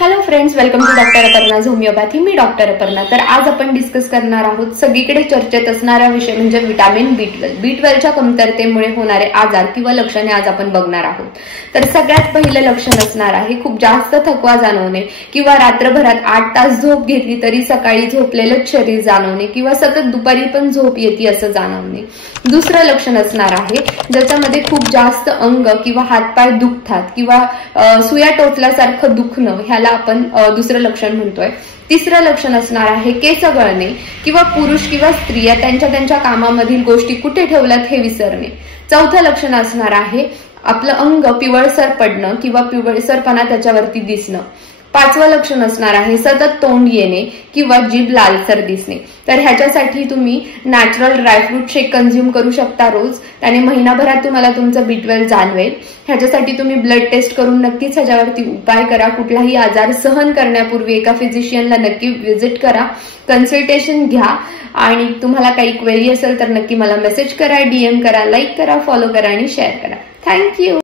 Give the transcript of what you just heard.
Hello friends, welcome to doctor Aparna's homeopathy. मी doctor Aparna. तर आज आपण डिस्कस करणार आहोत सगळीकडे चर्चेत असणारा विषय म्हणजे विटामिन B12च्या कमतरतेमुळे होणारे आजार किंवा लक्षणे आज आपण बघणार आहोत. तर सगळ्यात पहिलं लक्षण असणार आहे खूप जास्त थकवा जाणवणे किंवा रात्रभरात 8 तास झोप घेतली तरी सकाळी झोपलेलंच शरीर जाणवणे किंवा सतत दुपारी पण झोप येते असं जाणवणे. दुसरं लक्षण असणार आहे ज्याच्यामध्ये खूप जास्त अंग किंवा हातपाय दुखतात किंवा सुया टोचल्यासारखं दुखणं, ह्याला आपण दुसरं लक्षण म्हणतोय. तिसरं लक्षण असणार आहे केस गळणे किंवा पुरुष किंवा स्त्रिया त्यांच्या कामामधील गोष्टी कुठे ठेवल्यात हे विसरणे. चौथं लक्षण असणार आहे आपलं अंग पिवळसर पडणं किंवा पिवळसरपणा त्याच्यावरती दिसणं. पाचवं लक्षण असणार आहे सतत तोंड येणे किंवा जीभ लालसर दिसणे. तर ह्याच्यासाठी तुम्ही नॅचरल ड्रायफ्रूट शेक कंझ्युम करू शकता रोज. त्याने महिनाभरात तुम्हाला तुमचं B12 जाणवेल. ह्याच्यासाठी तुम्ही ब्लड टेस्ट करून नक्कीच ह्याच्यावरती उपाय करा. कुठलाही आजार सहन करण्यापूर्वी एका फिजिशियनला नक्की व्हिजिट करा, कन्सल्टेशन घ्या. आणि तुम्हाला काही क्वेरी असेल तर नक्की मला मेसेज करा, DM करा, लाईक करा, फॉलो करा आणि शेअर करा. थँक्यू.